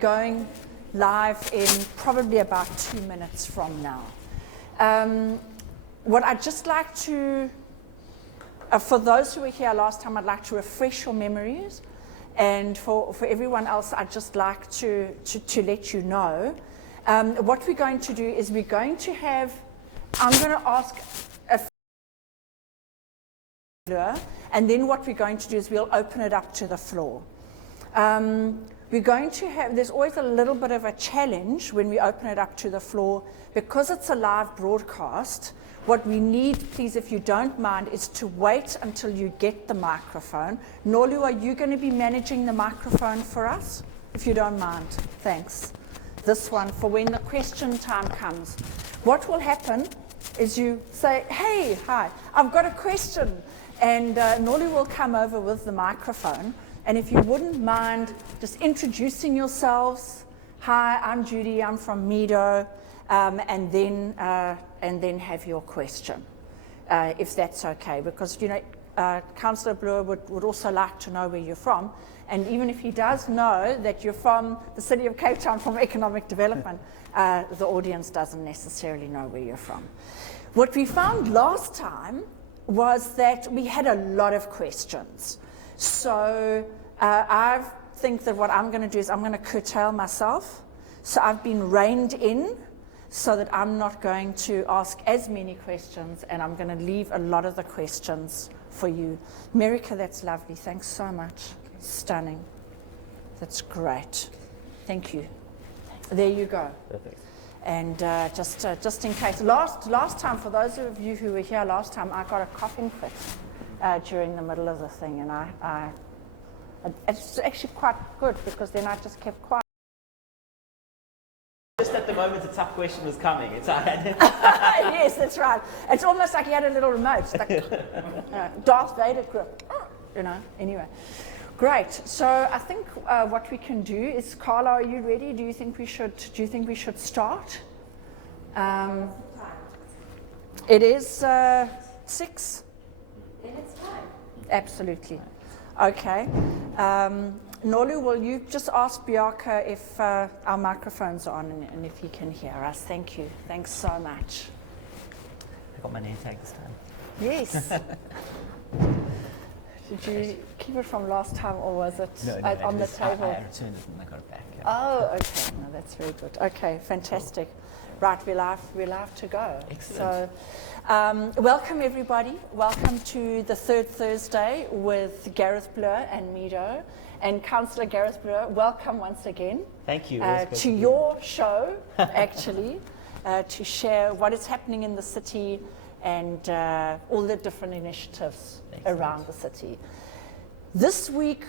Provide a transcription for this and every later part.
going live in probably about 2 minutes from now. What I'd just like to, for those who were here last time, I'd like to refresh your memories. And for everyone else, I'd just like to let you know. What we're going to do is we're going to have, I'm going to ask and then what we're going to do is we'll open it up to the floor. We're going to have, there's always a little bit of a challenge when we open it up to the floor. Because it's a live broadcast, what we need, please, if you don't mind, is to wait until you get the microphone. Nolu, are you going to be managing the microphone for us? If you don't mind, thanks. This one, for when the question time comes. What will happen is you say, hey, hi, I've got a question. And Nolu will come over with the microphone. And if you wouldn't mind just introducing yourselves. Hi, I'm Judy, I'm from MEDO, and then have your question, if that's okay. Because, you know, Councillor Bloor would also like to know where you're from. And even if he does know that you're from the city of Cape Town from economic development, the audience doesn't necessarily know where you're from. What we found last time was that we had a lot of questions. So I think that what I'm going to do is I'm going to curtail myself. So I've been reined in so that I'm not going to ask as many questions, and I'm going to leave a lot of the questions for you. Merica, that's lovely. Thanks so much. Okay. Stunning. That's great. Thank you. There you go. Perfect. And just in case, last time, for those of you who were here last time, I got a coughing fit during the middle of the thing, and it's actually quite good because then I just kept quiet. Just at the moment a tough question was coming. It's Yes, that's right. It's almost like he had a little remote, like Darth Vader grip, you know. Anyway, great. So I think what we can do is, Carla, are you ready? Do you think we should start? It is 6. Then it's time. Absolutely. Okay. Nolu, will you just ask Biaka if our microphones are on and if he can hear us? Thank you. Thanks so much. I got my name tag this time. Yes. Did you keep it from last time, or was it on the table? I returned it and I got it back. Yeah. Oh, okay. No, that's very good. Okay, fantastic. Right, we're live to go. Excellent. So, welcome everybody. Welcome to the third Thursday with Garreth Bloor and MEDO. And Councillor Garreth Bloor, welcome once again. Thank you. To your show, actually, to share what is happening in the city and all the different initiatives around the city. This week,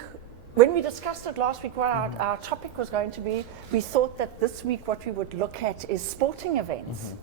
when we discussed it last week, what our topic was going to be, we thought that this week what we would look at is sporting events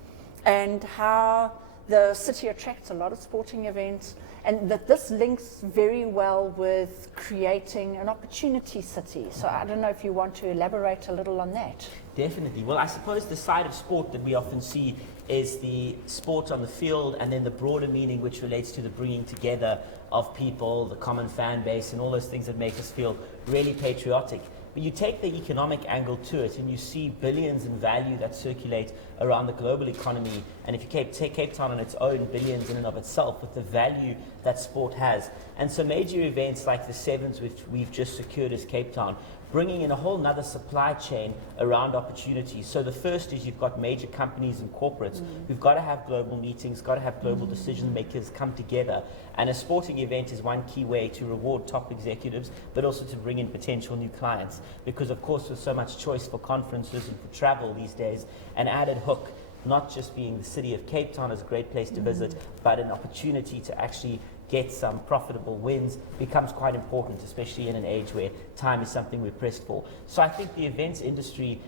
and how the city attracts a lot of sporting events, and that this links very well with creating an opportunity city. So I don't know if you want to elaborate a little on that. Definitely. Well, I suppose the side of sport that we often see is the sport on the field, and then the broader meaning which relates to the bringing together of people, the common fan base, and all those things that make us feel really patriotic. But you take the economic angle to it and you see billions in value that circulate around the global economy. And if you take Cape Town on its own, billions in and of itself, with the value that sport has. And so major events like the Sevens, which we've just secured as Cape Town, bringing in a whole nother supply chain around opportunities. So the first is you've got major companies and corporates who've got to have global meetings, got to have global decision makers come together. And a sporting event is one key way to reward top executives, but also to bring in potential new clients. Because of course, with so much choice for conferences and for travel these days, an added hook, not just being the city of Cape Town is a great place to visit, but an opportunity to actually get some profitable wins becomes quite important, especially in an age where time is something we're pressed for. So I think the events industry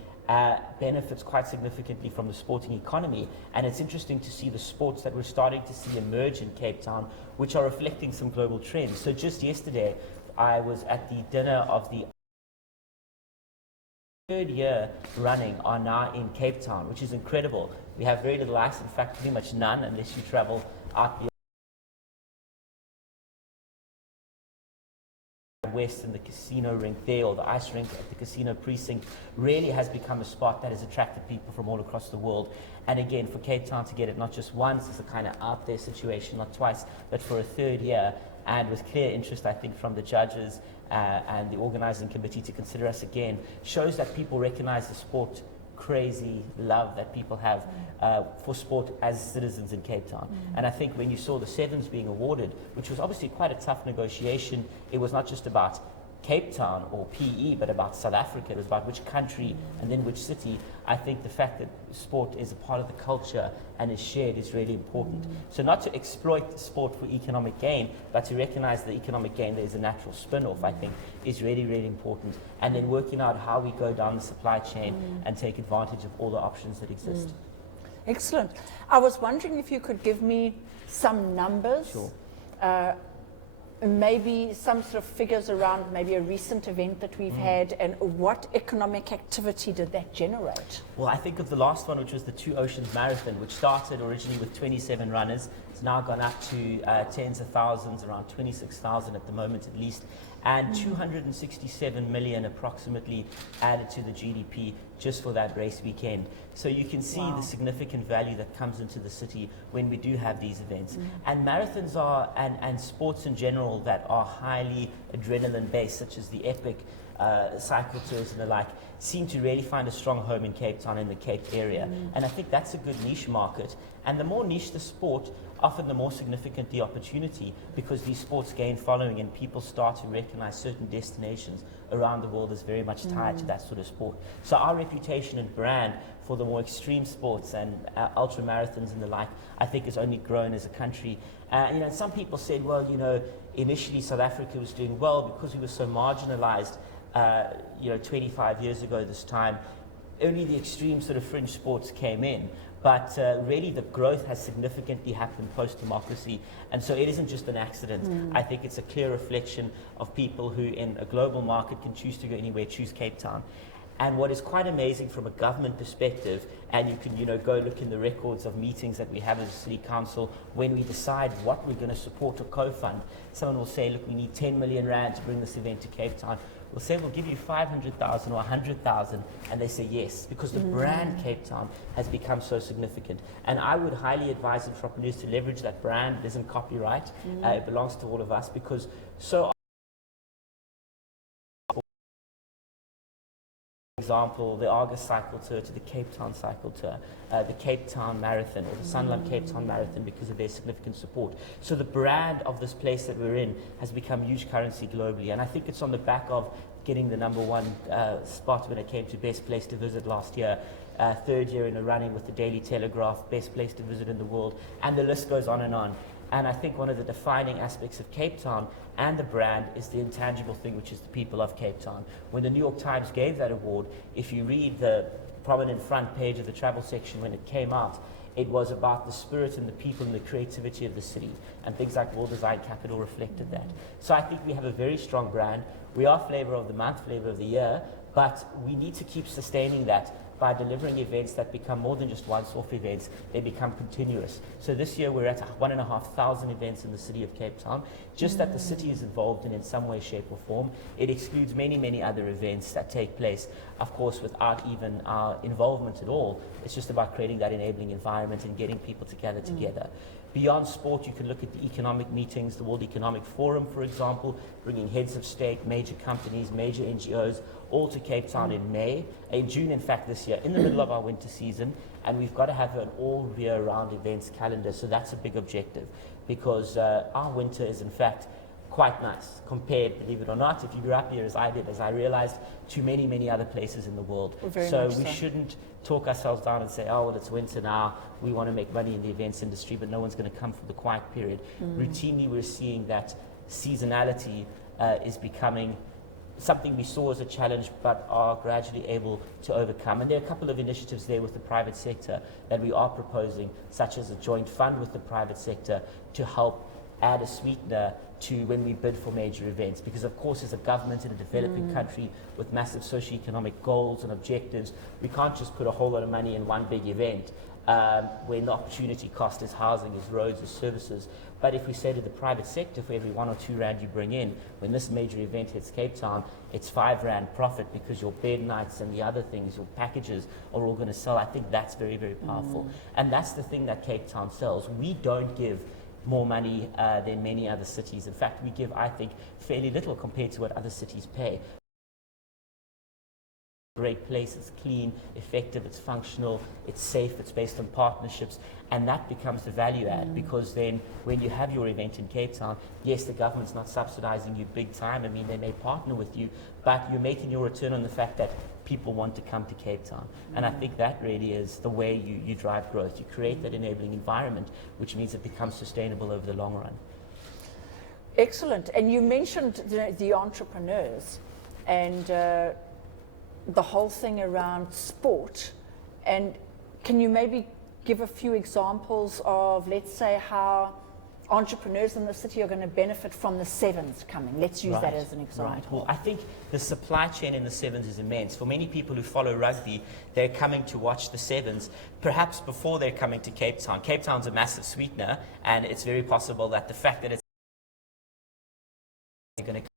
benefits quite significantly from the sporting economy, and it's interesting to see the sports that we're starting to see emerge in Cape Town, which are reflecting some global trends. So just yesterday, I was at the dinner of the third year running are now in Cape Town, which is incredible. We have very little ice, in fact, pretty much none, unless you travel out West and the casino rink there, or the ice rink at the casino precinct, really has become a spot that has attracted people from all across the world. And again, for Cape Town to get it not just once as a kind of out there situation, not twice, but for a third year, and with clear interest, I think, from the judges and the organising committee to consider us again, shows that people recognise the sport crazy love that people have for sport as citizens in Cape Town. And I think when you saw the sevens being awarded, which was obviously quite a tough negotiation, it was not just about Cape Town or PE, but about South Africa. It was about which country and then which city. I think the fact that sport is a part of the culture and is shared is really important. So not to exploit sport for economic gain, but to recognize the economic gain that is a natural spin-off, I think, is really, really important. And then working out how we go down the supply chain and take advantage of all the options that exist. Excellent. I was wondering if you could give me some numbers. Sure. Maybe some sort of figures around maybe a recent event that we've had, and what economic activity did that generate? Well, I think of the last one, which was the Two Oceans Marathon, which started originally with 27 runners. It's now gone up to tens of thousands, around 26,000 at the moment at least, and 267 million approximately added to the GDP just for that race weekend. So you can see the significant value that comes into the city when we do have these events. And marathons are, and sports in general that are highly adrenaline based, such as the epic cycle tours and the like, seem to really find a strong home in Cape Town and the Cape area. And I think that's a good niche market. And the more niche the sport, often the more significant the opportunity, because these sports gain following and people start to recognize certain destinations around the world as very much tied to that sort of sport. So our reputation and brand for the more extreme sports and ultra marathons and the like, I think has only grown as a country. Some people said, well, initially South Africa was doing well because we were so marginalized 25 years ago this time. Only the extreme sort of fringe sports came in. But really the growth has significantly happened post-democracy. And so it isn't just an accident. I think it's a clear reflection of people who in a global market can choose to go anywhere, choose Cape Town. And what is quite amazing from a government perspective, and you can go look in the records of meetings that we have as a city council, when we decide what we're going to support or co-fund, someone will say, look, we need 10 million rand to bring this event to Cape Town. We'll say we'll give you 500,000 or 100,000, and they say yes, because the brand Cape Town has become so significant. And I would highly advise entrepreneurs to leverage that brand. It isn't copyright. It belongs to all of us, because so example, the Argus Cycle Tour to the Cape Town Cycle Tour, the Cape Town Marathon, or the Sanlam Cape Town Marathon, because of their significant support. So the brand of this place that we're in has become huge currency globally, and I think it's on the back of getting the #1 spot when it came to best place to visit last year, third year in a running with the Daily Telegraph, best place to visit in the world, and the list goes on and on. And I think one of the defining aspects of Cape Town and the brand is the intangible thing, which is the people of Cape Town. When the New York Times gave that award, if you read the prominent front page of the travel section when it came out, it was about the spirit and the people and the creativity of the city. And things like World Design Capital reflected that. So I think we have a very strong brand. We are flavor of the month, flavor of the year, but we need to keep sustaining that by delivering events that become more than just once-off events. They become continuous. So this year we're at 1,500 events in the city of Cape Town. Just that the city is involved in some way, shape or form. It excludes many, many other events that take place, of course, without even our involvement at all. It's just about creating that enabling environment and getting people together. Beyond sport, you can look at the economic meetings, the World Economic Forum, for example, bringing heads of state, major companies, major NGOs, all to Cape Town in June, in fact, this year, in the middle of our winter season. And we've got to have an all year round events calendar. So that's a big objective, because our winter is, in fact, quite nice compared, believe it or not, if you grew up here as I did, as I realized, to many, many other places in the world. So we shouldn't talk ourselves down and say, oh, well, it's winter now, we want to make money in the events industry, but no one's going to come for the quiet period. Routinely, we're seeing that seasonality is becoming something we saw as a challenge, but are gradually able to overcome. And there are a couple of initiatives there with the private sector that we are proposing, such as a joint fund with the private sector to help add a sweetener to when we bid for major events. Because of course, as a government in a developing country with massive socioeconomic goals and objectives, we can't just put a whole lot of money in one big event. when the opportunity cost is housing, is roads, is services. But if we say to the private sector, for every 1 or 2 rand you bring in, when this major event hits Cape Town, it's 5 rand profit because your bed nights and the other things, your packages are all going to sell. I think that's very, very powerful. And that's the thing that Cape Town sells. We don't give more money than many other cities. In fact, we give, I think, fairly little compared to what other cities pay. Great place, it's clean, effective, it's functional, it's safe, it's based on partnerships, and that becomes the value add, because then when you have your event in Cape Town, yes, the government's not subsidizing you big time. I mean, they may partner with you, but you're making your return on the fact that people want to come to Cape Town. And I think that really is the way you drive growth. You create that enabling environment, which means it becomes sustainable over the long run. Excellent. And you mentioned the entrepreneurs and the whole thing around sport. And can you maybe give a few examples of, let's say, how entrepreneurs in the city are going to benefit from the Sevens coming? Let's use that as an example. Right. Well, I think the supply chain in the Sevens is immense. For many people who follow rugby, they're coming to watch the Sevens, perhaps before they're coming to Cape Town. Cape Town's a massive sweetener, and it's very possible that the fact that it's going to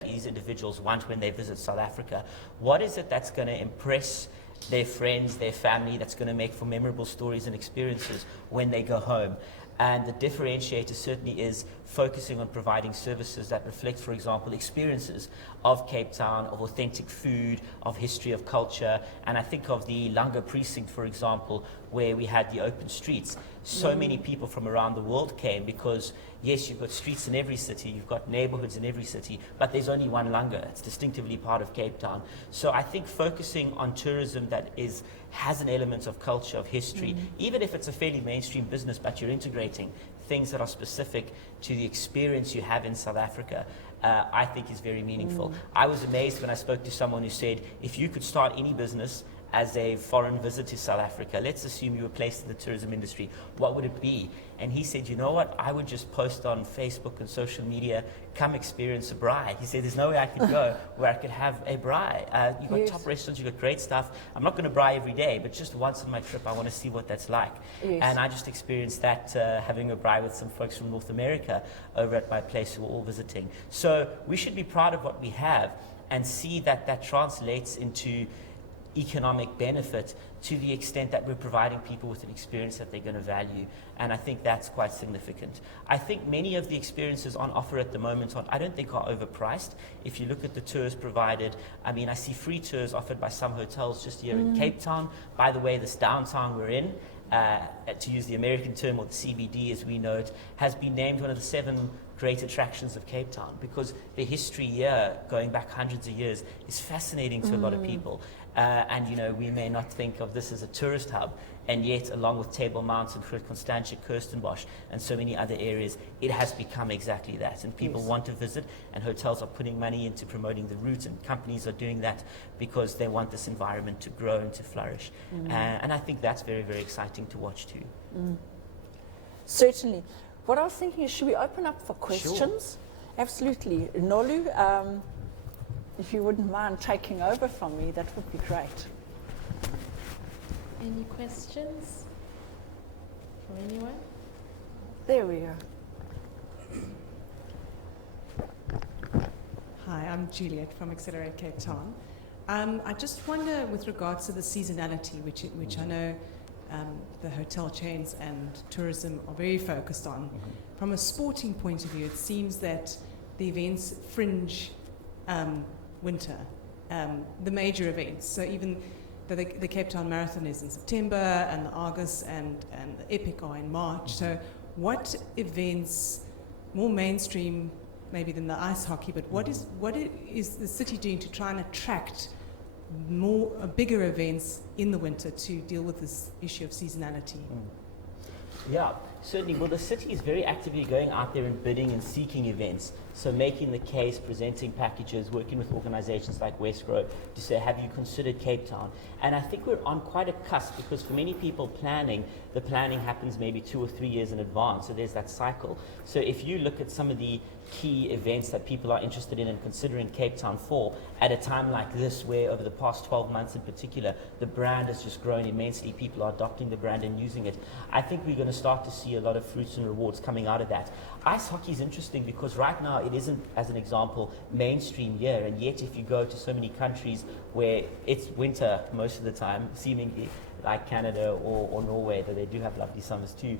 these individuals want when they visit South Africa. What is it that's going to impress their friends, their family, that's going to make for memorable stories and experiences when they go home? And the differentiator certainly is focusing on providing services that reflect, for example, experiences of Cape Town, of authentic food, of history, of culture. And I think of the Langa precinct, for example, where we had the open streets. So many people from around the world came because, yes, you've got streets in every city, you've got neighborhoods in every city, but there's only one Langa. It's distinctively part of Cape Town. So I think focusing on tourism that has an element of culture, of history, even if it's a fairly mainstream business, but you're integrating things that are specific to the experience you have in South Africa, I think is very meaningful. I was amazed when I spoke to someone who said, if you could start any business as a foreign visitor to South Africa, let's assume you were placed in the tourism industry, what would it be? And he said, you know what, I would just post on Facebook and social media, come experience a braai. He said, there's no way I could go where I could have a braai. You've got top restaurants, you've got great stuff. I'm not going to braai every day, but just once on my trip, I want to see what that's like. And I just experienced that having a braai with some folks from North America over at my place who were all visiting. So we should be proud of what we have and see that that translates into economic benefit to the extent that we're providing people with an experience that they're going to value. And I think that's quite significant. I think many of the experiences on offer at the moment I don't think are overpriced. If you look at the tours provided, I mean, I see free tours offered by some hotels just here in Cape Town. By the way, this downtown we're in, to use the American term, or the CBD as we know it, has been named one of the 7 great attractions of Cape Town, because the history here, going back hundreds of years, is fascinating to a lot of people. And you know, we may not think of this as a tourist hub, and yet along with Table Mountain, Constantia, Kirstenbosch, and so many other areas, it has become exactly that. And people want to visit, and hotels are putting money into promoting the route, and companies are doing that because they want this environment to grow and to flourish. And I think that's very, very exciting to watch too. Certainly. What I was thinking is, should we open up for questions? Sure. Absolutely. Nolu, if you wouldn't mind taking over from me, that would be great. Any questions from anyone? There we are. Hi, I'm Juliet from Accelerate Cape Town. I just wonder, with regards to the seasonality, which I know the hotel chains and tourism are very focused on. From a sporting point of view, it seems that the events fringe winter, the major events. So even the Cape Town Marathon is in September, and the Argus and the Epic are in March. So what events, more mainstream maybe than the ice hockey, but what is the city doing to try and attract bigger events in the winter to deal with this issue of seasonality? Yeah, Certainly. Well, the city is very actively going out there and bidding and seeking events. So making the case, presenting packages, working with organizations like Westgrow to say, have you considered Cape Town? And I think we're on quite a cusp, because for many people the planning happens maybe 2 or 3 years in advance. So there's that cycle. So if you look at some of the key events that people are interested in and considering Cape Town for, at a time like this, where over the past 12 months in particular, the brand has just grown immensely, people are adopting the brand and using it, I think we're going to start to see a lot of fruits and rewards coming out of that. Ice hockey is interesting because right now it isn't, as an example, mainstream here, and yet if you go to so many countries where it's winter most of the time, seemingly, like Canada or Norway, though they do have lovely summers too,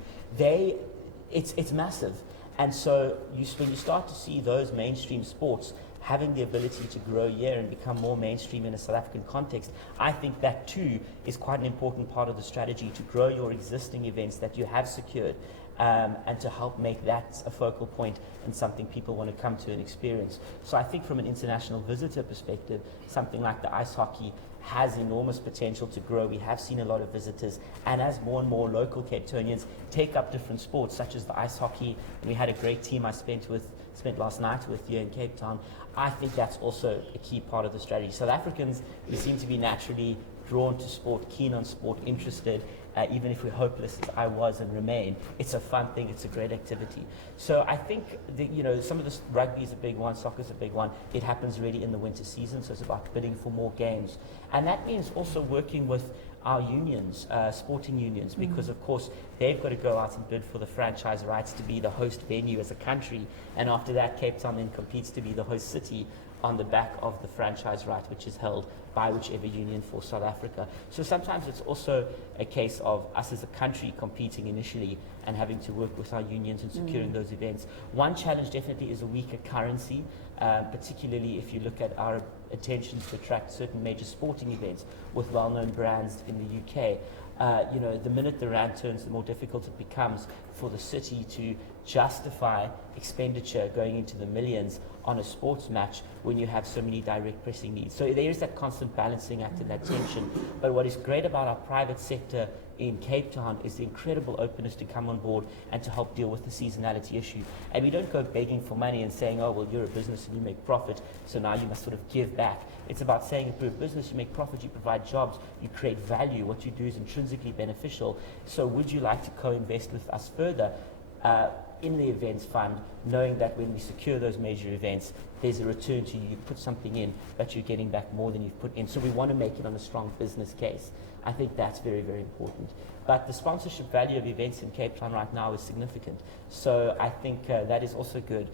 it's massive. And so when you start to see those mainstream sports having the ability to grow here and become more mainstream in a South African context, I think that too is quite an important part of the strategy, to grow your existing events that you have secured, and to help make that a focal point and something people want to come to and experience. So I think from an international visitor perspective, something like the ice hockey has enormous potential to grow. We have seen a lot of visitors, and as more and more local Cape Townians take up different sports such as the ice hockey, and we had a great team I spent last night with here in Cape Town, I think that's also a key part of the strategy. South Africans, we seem to be naturally drawn to sport, keen on sport, interested, even if we're hopeless, as I was and remain. It's a fun thing, it's a great activity. So I think some of this, rugby is a big one, soccer is a big one. It happens really in the winter season, so it's about bidding for more games. And that means also working with our unions, sporting unions, because of course they've got to go out and bid for the franchise rights to be the host venue as a country, and after that Cape Town then competes to be the host city on the back of the franchise right, which is held by whichever union for South Africa. So sometimes it's also a case of us as a country competing initially and having to work with our unions and securing those events. One challenge definitely is a weaker currency, particularly if you look at our intentions to attract certain major sporting events with well-known brands in the UK. The minute the rand turns, the more difficult it becomes for the city to justify expenditure going into the millions on a sports match when you have so many direct pressing needs. So there is that constant balancing act and that tension. But what is great about our private sector in Cape Town is the incredible openness to come on board and to help deal with the seasonality issue. And we don't go begging for money and saying, oh, well, you're a business and you make profit, so now you must sort of give back. It's about saying, if you're a business, you make profit, you provide jobs, you create value, what you do is intrinsically beneficial. So would you like to co-invest with us further in the events fund, knowing that when we secure those major events, there's a return to you. You put something in, but you're getting back more than you've put in. So we want to make it on a strong business case. I think that's very, very important. But the sponsorship value of events in Cape Town right now is significant. So I think that is also good,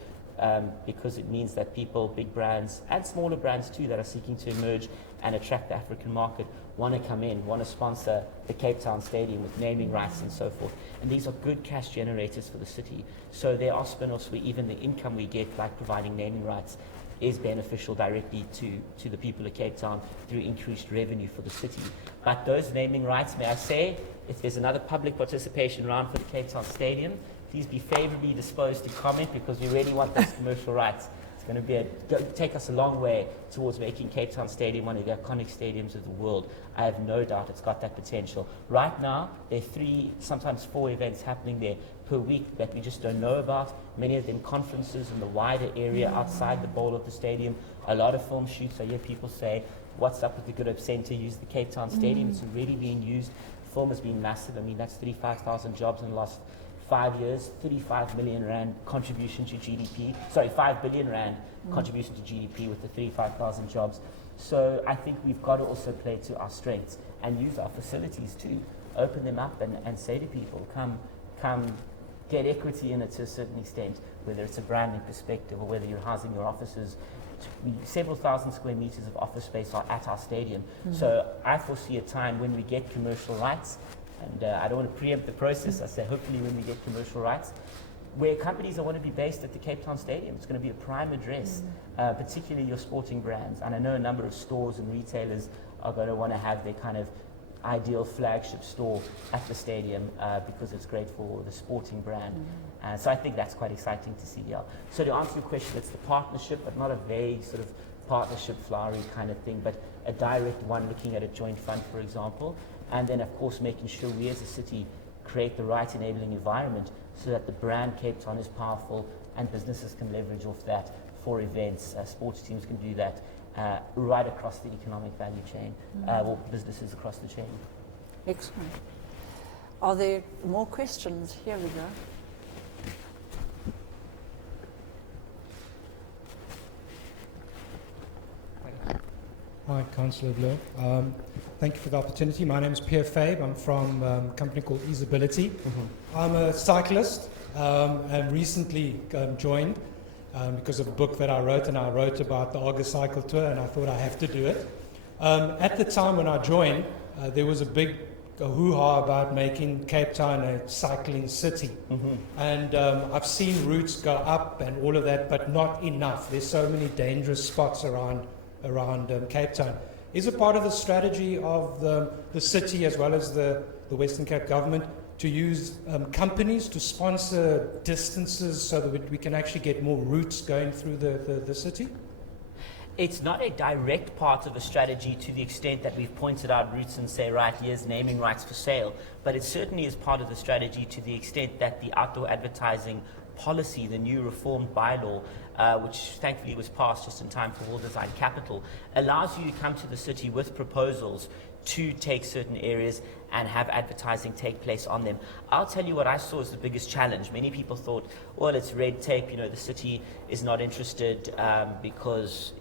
because it means that people, big brands and smaller brands too, that are seeking to emerge and attract the African market, want to come in, want to sponsor the Cape Town Stadium with naming rights and so forth. And these are good cash generators for the city. So there are spin-offs where even the income we get, like providing naming rights, is beneficial directly to the people of Cape Town through increased revenue for the city. But those naming rights, may I say, if there's another public participation round for the Cape Town Stadium, please be favorably disposed to comment, because we really want those commercial rights. It's going to take us a long way towards making Cape Town Stadium one of the iconic stadiums of the world. I have no doubt it's got that potential. Right now, there are 3, sometimes 4 events happening there per week that we just don't know about. Many of them conferences in the wider area outside the bowl of the stadium. A lot of film shoots. I hear people say, what's up with the Good Hope Centre? Use the Cape Town Stadium. It's already being used. Film has been massive. I mean, that's 35,000 jobs in the last 5 years, 35 million rand contribution to GDP. Sorry, 5 billion rand contribution to GDP with the 35,000 jobs. So I think we've got to also play to our strengths and use our facilities to open them up and say to people, come get equity in it to a certain extent, whether it's a branding perspective or whether you're housing your offices. Several thousand square meters of office space are at our stadium. So I foresee a time when we get commercial rights, and I don't want to preempt the process. I say hopefully when we get commercial rights, where companies that want to be based at the Cape Town Stadium. It's going to be a prime address, particularly your sporting brands. And I know a number of stores and retailers are going to want to have their kind of ideal flagship store at the stadium, because it's great for the sporting brand. So I think that's quite exciting to see here. So to answer your question, it's the partnership, but not a vague sort of partnership flowery kind of thing, but a direct one, looking at a joint fund, for example. And then, of course, making sure we as a city create the right enabling environment so that the brand Cape Town is powerful and businesses can leverage off that for events. Sports teams can do that right across the economic value chain, or businesses across the chain. Excellent. Are there more questions? Here we go. Hi, Councillor Bloor. Thank you for the opportunity. My name is Pierre Fabe. I'm from a company called Easeability. I'm a cyclist and recently joined because of a book that I wrote, and I wrote about the August Cycle Tour, and I thought I have to do it. At the time when I joined, there was a big hoo-ha about making Cape Town a cycling city. And I've seen routes go up and all of that, but not enough. There's so many dangerous spots around Cape Town. Is it part of the strategy of the city as well as the Western Cape government to use companies to sponsor distances so that we can actually get more routes going through the city? It's not a direct part of the strategy to the extent that we've pointed out routes and say, right, here's naming rights for sale, but it certainly is part of the strategy to the extent that the outdoor advertising policy, the new reformed bylaw, which thankfully was passed just in time for World Design Capital, allows you to come to the city with proposals to take certain areas and have advertising take place on them. I'll tell you what I saw as the biggest challenge. Many people thought, well, it's red tape, the city is not interested because,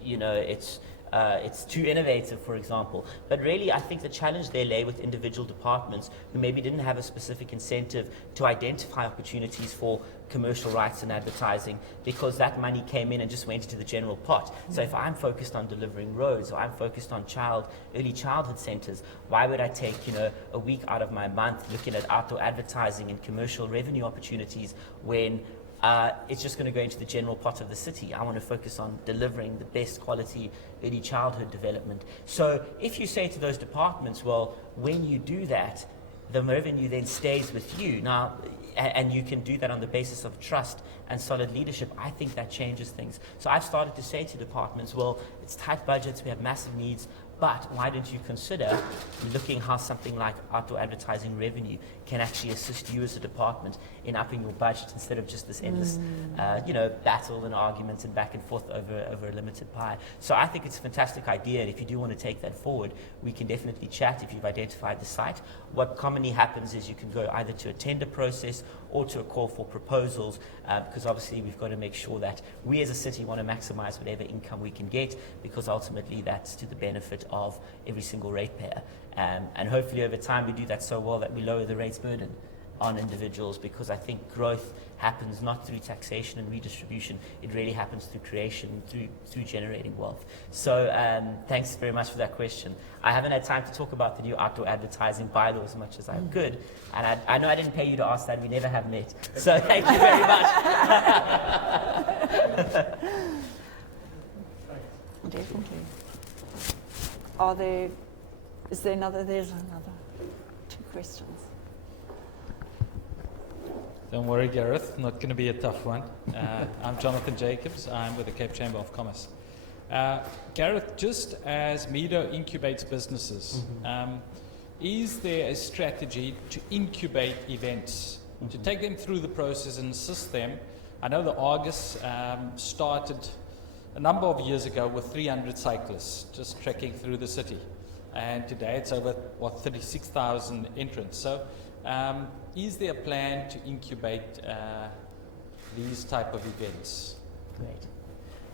it's too innovative, for example. But really, I think the challenge there lay with individual departments who maybe didn't have a specific incentive to identify opportunities for commercial rights and advertising, because that money came in and just went into the general pot. So if I'm focused on delivering roads, or I'm focused on early childhood centres, why would I take a week out of my month looking at outdoor advertising and commercial revenue opportunities when it's just going to go into the general pot of the city? I want to focus on delivering the best quality early childhood development. So if you say to those departments, well, when you do that, the revenue then stays with you. Now, and you can do that on the basis of trust and solid leadership, I think that changes things. So I've started to say to departments, well, it's tight budgets, we have massive needs, but why don't you consider looking how something like outdoor advertising revenue can actually assist you as a department in upping your budget instead of just this endless, battle and arguments and back and forth over a limited pie. So I think it's a fantastic idea, and if you do want to take that forward, we can definitely chat if you've identified the site. What commonly happens is you can go either to a tender process or to a call for proposals, because obviously we've got to make sure that we as a city want to maximize whatever income we can get, because ultimately that's to the benefit of every single ratepayer. And hopefully over time we do that so well that we lower the rates burden on individuals, because I think growth happens not through taxation and redistribution, it really happens through creation, through generating wealth. So thanks very much for that question. I haven't had time to talk about the new outdoor advertising bylaw as much as I could, and I know I didn't pay you to ask that, we never have met, so thank you very much. Definitely. There's another 2 questions. Don't worry, Gareth, not going to be a tough one. I'm Jonathan Jacobs. I'm with the Cape Chamber of Commerce. Gareth, just as MEDO incubates businesses, is there a strategy to incubate events, to take them through the process and assist them? I know the Argus started a number of years ago with 300 cyclists just trekking through the city. And today it's over, 36,000 entrants. So is there a plan to incubate these type of events? Great.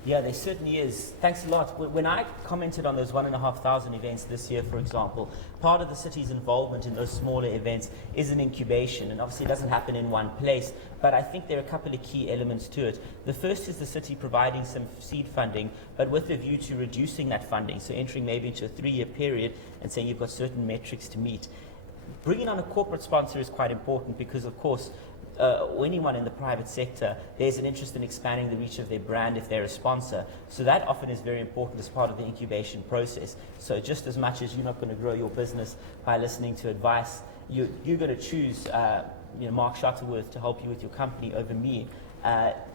Yeah, there certainly is. Thanks a lot. When I commented on those 1,500 events this year, for example, part of the city's involvement in those smaller events is an incubation, and obviously it doesn't happen in one place, but I think there are a couple of key elements to it. The first is the city providing some seed funding, but with a view to reducing that funding, so entering maybe into a 3-year period and saying you've got certain metrics to meet. Bringing on a corporate sponsor is quite important because, of course, anyone in the private sector, there's an interest in expanding the reach of their brand if they're a sponsor. So that often is very important as part of the incubation process. So just as much as you're not going to grow your business by listening to advice, you're going to choose Mark Shuttleworth to help you with your company over me.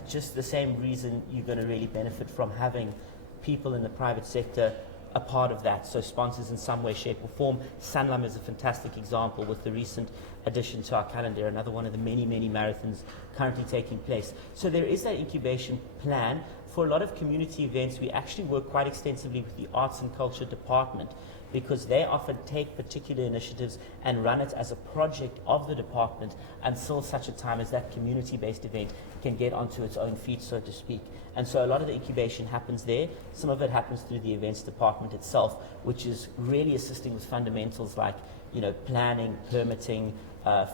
Just the same reason you're going to really benefit from having people in the private sector a part of that. So sponsors in some way, shape or form. Sanlam is a fantastic example with the recent addition to our calendar, another one of the many, many marathons currently taking place. So there is that incubation plan. For a lot of community events, we actually work quite extensively with the arts and culture department, because they often take particular initiatives and run it as a project of the department until such a time as that community-based event can get onto its own feet, so to speak. And so a lot of the incubation happens there. Some of it happens through the events department itself, which is really assisting with fundamentals like, you know, planning, permitting,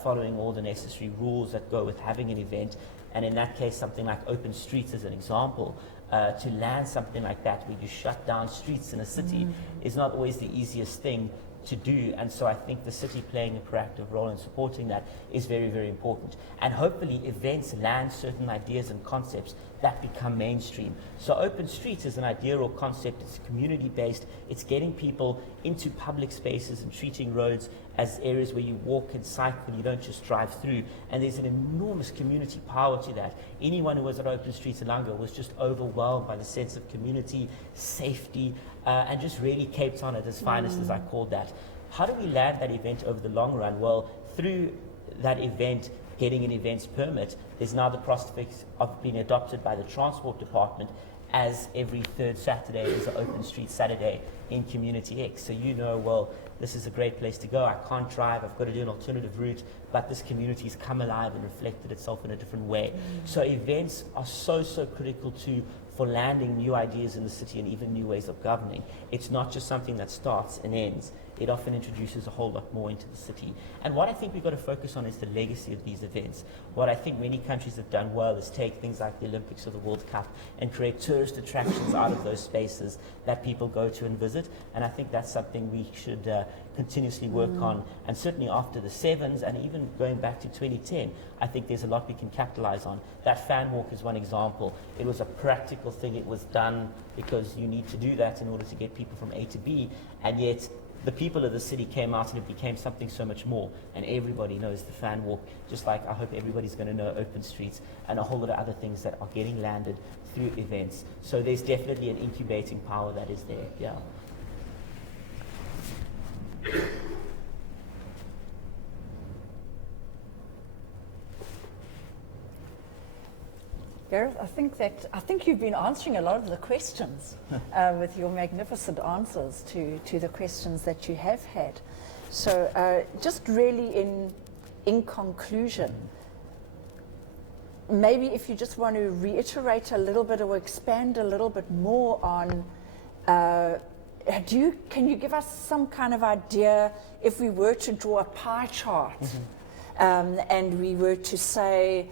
following all the necessary rules that go with having an event. And in that case, something like open streets as an example, to land something like that where you shut down streets in a city is not always the easiest thing to do. And so I think the city playing a proactive role in supporting that is very, very important. And hopefully events land certain ideas and concepts that become mainstream. So open streets is an idea or concept. It's community based. It's getting people into public spaces and treating roads as areas where you walk and cycle, you don't just drive through. And there's an enormous community power to that. Anyone who was at Open Streets in Langa was just overwhelmed by the sense of community, safety, and just really Cape Town at its finest, as I called that. How do we land that event over the long run? Well, through that event, getting an events permit, there's now the prospect of being adopted by the transport department as every third Saturday is an Open Street Saturday in Community X. So you know, well, this is a great place to go. I can't drive, I've got to do an alternative route, but this community's come alive and reflected itself in a different way. So events are so critical for landing new ideas in the city and even new ways of governing. It's not just something that starts and ends. It often introduces a whole lot more into the city. And what I think we've got to focus on is the legacy of these events. What I think many countries have done well is take things like the Olympics or the World Cup and create tourist attractions out of those spaces that people go to and visit. And I think that's something we should continuously work on. And certainly after the Sevens and even going back to 2010, I think there's a lot we can capitalize on. That fan walk is one example. It was a practical thing. It was done because you need to do that in order to get people from A to B. And yet the people of the city came out and it became something so much more. And everybody knows the fan walk, just like I hope everybody's going to know Open Streets and a whole lot of other things that are getting landed through events. So there's definitely an incubating power that is there, yeah. Gareth, I think you've been answering a lot of the questions with your magnificent answers to the questions that you have had. So just really in conclusion, maybe if you just want to reiterate a little bit or expand a little bit more on, can you give us some kind of idea if we were to draw a pie chart and we were to say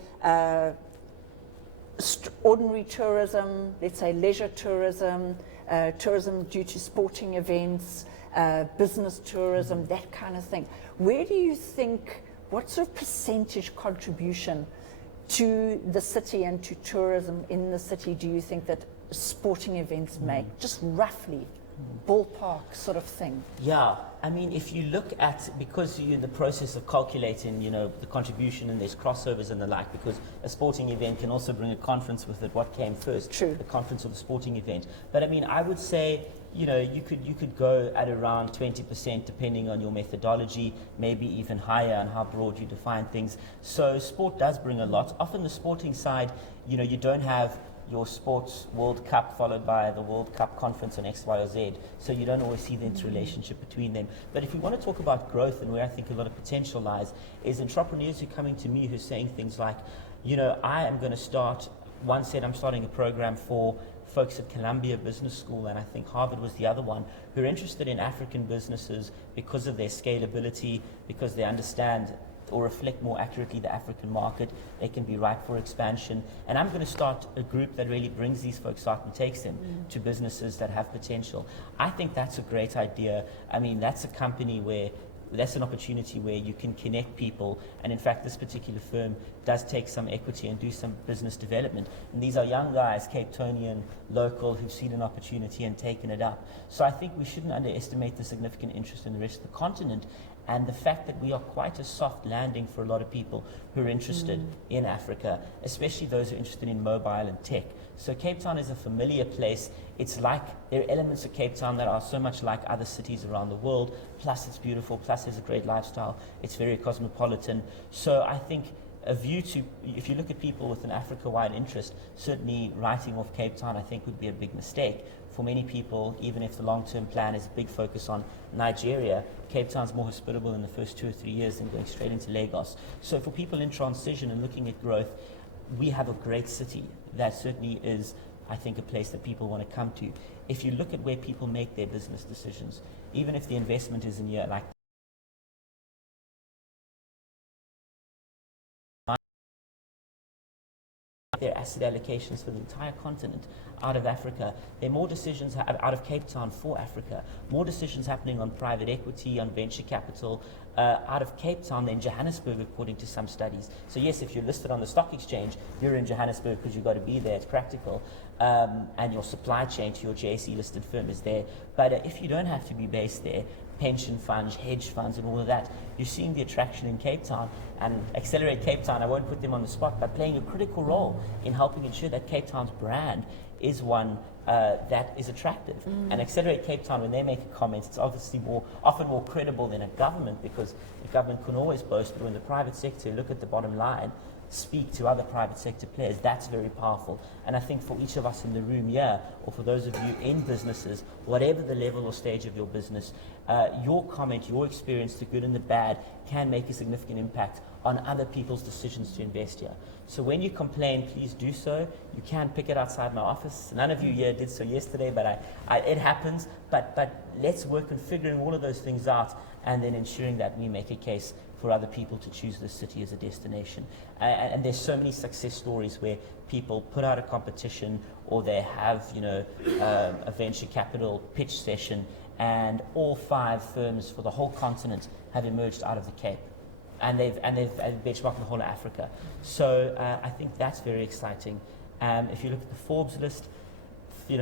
ordinary tourism, let's say leisure tourism, tourism due to sporting events, business tourism, that kind of thing. Where do you think, what sort of percentage contribution to the city and to tourism in the city do you think that sporting events make? Just roughly, ballpark sort of thing. Yeah, I mean, if you look at, because you're in the process of calculating, you know, the contribution and there's crossovers and the like, because a sporting event can also bring a conference with it. What came first? True. The conference or the sporting event. But I mean, I would say, you know, you could go at around 20% depending on your methodology, maybe even higher and how broad you define things. So sport does bring a lot. Often the sporting side, you know, you don't have your sports World Cup followed by the World Cup conference on X, Y, or Z. So you don't always see the interrelationship between them. But if we want to talk about growth and where I think a lot of potential lies, is entrepreneurs who are coming to me who are saying things like, you know, I am going to start, one said I'm starting a program for folks at Columbia Business School, and I think Harvard was the other one, who are interested in African businesses because of their scalability, because they understand or reflect more accurately the African market. They can be ripe for expansion. And I'm going to start a group that really brings these folks out and takes them to businesses that have potential. I think that's a great idea. I mean, that's a company where that's an opportunity where you can connect people. And in fact, this particular firm does take some equity and do some business development. And these are young guys, Cape Townian, local, who've seen an opportunity and taken it up. So I think we shouldn't underestimate the significant interest in the rest of the continent and the fact that we are quite a soft landing for a lot of people who are interested in Africa, especially those who are interested in mobile and tech. So Cape Town is a familiar place. It's like, there are elements of Cape Town that are so much like other cities around the world, plus it's beautiful, plus there's a great lifestyle, it's very cosmopolitan. So I think a view to, if you look at people with an Africa-wide interest, certainly writing off Cape Town I think would be a big mistake. For many people, even if the long-term plan is a big focus on Nigeria, Cape Town's more hospitable in the first 2 or 3 years than going straight into Lagos. So for people in transition and looking at growth, we have a great city that certainly is, I think, a place that people want to come to. If you look at where people make their business decisions, even if the investment is in here, like their asset allocations for the entire continent out of Africa. There are more decisions out of Cape Town for Africa, more decisions happening on private equity, on venture capital, out of Cape Town than Johannesburg, according to some studies. So yes, if you're listed on the stock exchange, you're in Johannesburg because you've got to be there, it's practical, and your supply chain to your JSE listed firm is there. But if you don't have to be based there, pension funds, hedge funds, and all of that, you're seeing the attraction in Cape Town. And Accelerate Cape Town, I won't put them on the spot, but playing a critical role in helping ensure that Cape Town's brand is one that is attractive. And Accelerate Cape Town, when they make a comment, it's obviously often more credible than a government, because the government can always boast, but when the private sector look at the bottom line, speak to other private sector players, that's very powerful. And I think for each of us in the room here, or for those of you in businesses, whatever the level or stage of your business, your comment, your experience, the good and the bad, can make a significant impact on other people's decisions to invest here. So when you complain, please do so. You can pick it outside my office. None of you here did so yesterday, but it happens. But let's work on figuring all of those things out, and then ensuring that we make a case for other people to choose this city as a destination. And there's so many success stories where people put out a competition, or they have, a venture capital pitch session, and all 5 firms for the whole continent have emerged out of the Cape. And they've benchmarked the whole of Africa. So I think that's very exciting. If you look at the Forbes list, the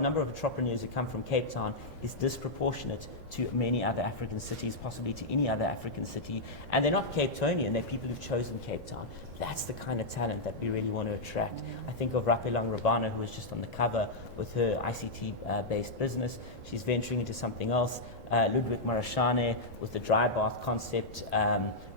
number of entrepreneurs who come from Cape Town is disproportionate to many other African cities, possibly to any other African city. And they're not Cape Townian, they're people who've chosen Cape Town. That's the kind of talent that we really want to attract. I think of Rapelang Rabana, who was just on the cover with her ICT-based business. She's venturing into something else. Ludwig Marashane with the dry bath concept,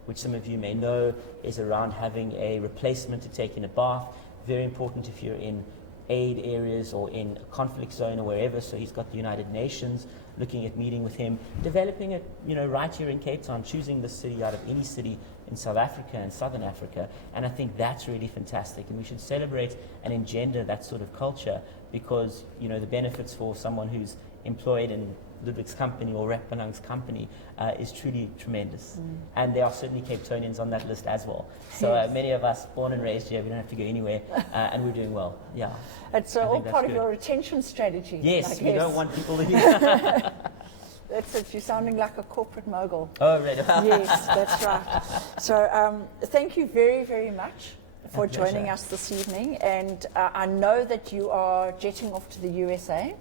which some of you may know, is around having a replacement to take in a bath. Very important if you're in aid areas or in a conflict zone or wherever. So he's got the United Nations looking at meeting with him, developing it, right here in Cape Town, choosing the city out of any city in South Africa and Southern Africa. And I think that's really fantastic. And we should celebrate and engender that sort of culture, because, the benefits for someone who's employed in Ludwig's company or Rapelang's company is truly tremendous. And there are certainly Cape Townians on that list as well. So many of us born and raised here, we don't have to go anywhere, and we're doing well. Yeah. It's all part of your retention strategy. Yes, we don't want people to That's it, you're sounding like a corporate mogul. Oh, right. Yes, that's right. So thank you very, very much for joining us this evening. And I know that you are jetting off to the USA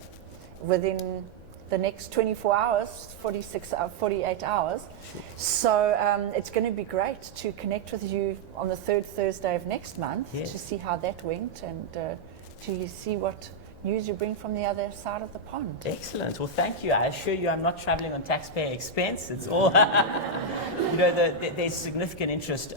within the next 24 hours, 48 hours. So it's going to be great to connect with you on the 3rd Thursday of next month to see how that went, and to see what news you bring from the other side of the pond. Excellent. Well, thank you. I assure you I'm not traveling on taxpayer expense. It's all, there's significant interest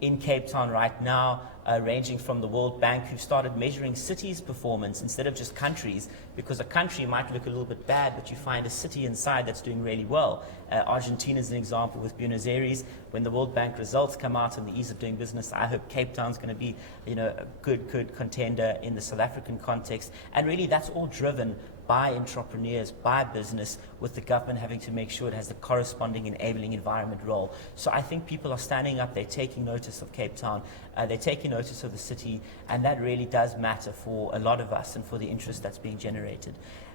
in Cape Town right now, ranging from the World Bank, who started measuring cities' performance instead of just countries, because a country might look a little bit bad, but you find a city inside that's doing really well. Argentina is an example with Buenos Aires. When the World Bank results come out on the ease of doing business, I hope Cape Town's going to be, a good contender in the South African context. And really, that's all driven by entrepreneurs, by business, with the government having to make sure it has the corresponding enabling environment role. So I think people are standing up, they're taking notice of Cape Town, they're taking notice of the city, and that really does matter for a lot of us and for the interest that's being generated.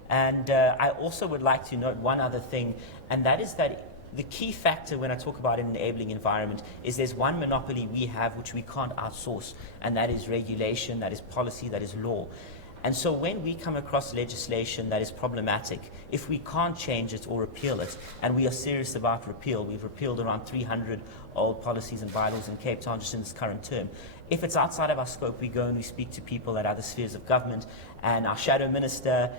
And I also would like to note one other thing, and that is that the key factor when I talk about an enabling environment is there's one monopoly we have which we can't outsource, and that is regulation, that is policy, that is law. And so when we come across legislation that is problematic, if we can't change it or repeal it, and we are serious about repeal, we've repealed around 300 old policies and bylaws in Cape Town just in this current term. If it's outside of our scope, we go and we speak to people at other spheres of government, and our Shadow Minister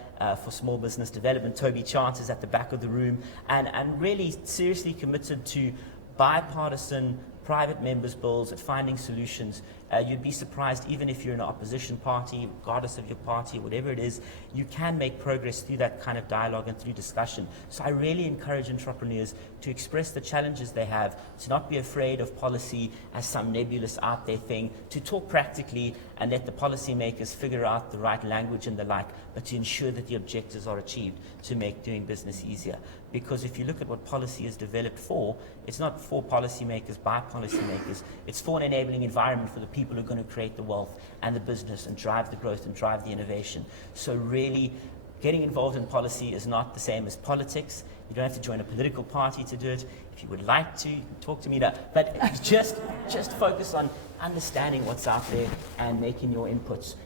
for Small Business Development, Toby Chant, is at the back of the room, and really seriously committed to bipartisan private members' bills at finding solutions. You'd be surprised, even if you're in an opposition party, regardless of your party, whatever it is, you can make progress through that kind of dialogue and through discussion. So I really encourage entrepreneurs to express the challenges they have, to not be afraid of policy as some nebulous out there thing, to talk practically and let the policymakers figure out the right language and the like, but to ensure that the objectives are achieved to make doing business easier. Because if you look at what policy is developed for, it's not for policymakers by policymakers, it's for an enabling environment for the people who are going to create the wealth and the business and drive the growth and drive the innovation. So really, getting involved in policy is not the same as politics. You don't have to join a political party to do it. If you would like to, you can talk to me now. But just focus on understanding what's out there and making your inputs,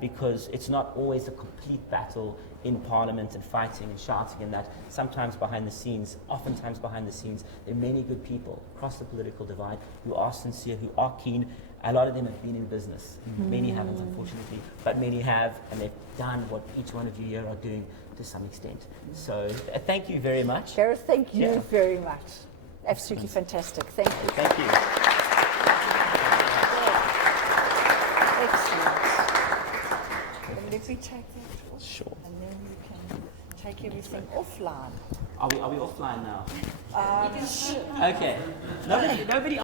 because it's not always a complete battle in Parliament and fighting and shouting and that. Sometimes behind the scenes, oftentimes behind the scenes, there are many good people across the political divide who are sincere, who are keen. A lot of them have been in business. Many haven't, unfortunately, but many have, and they've done what each one of you here are doing to some extent. So thank you very much. Gareth, thank you Yeah. very much. Absolutely fantastic. Thank you. Thank you. Excellent. Let me take that off. Sure. And then you can take everything offline. Are we offline now? Okay. Nobody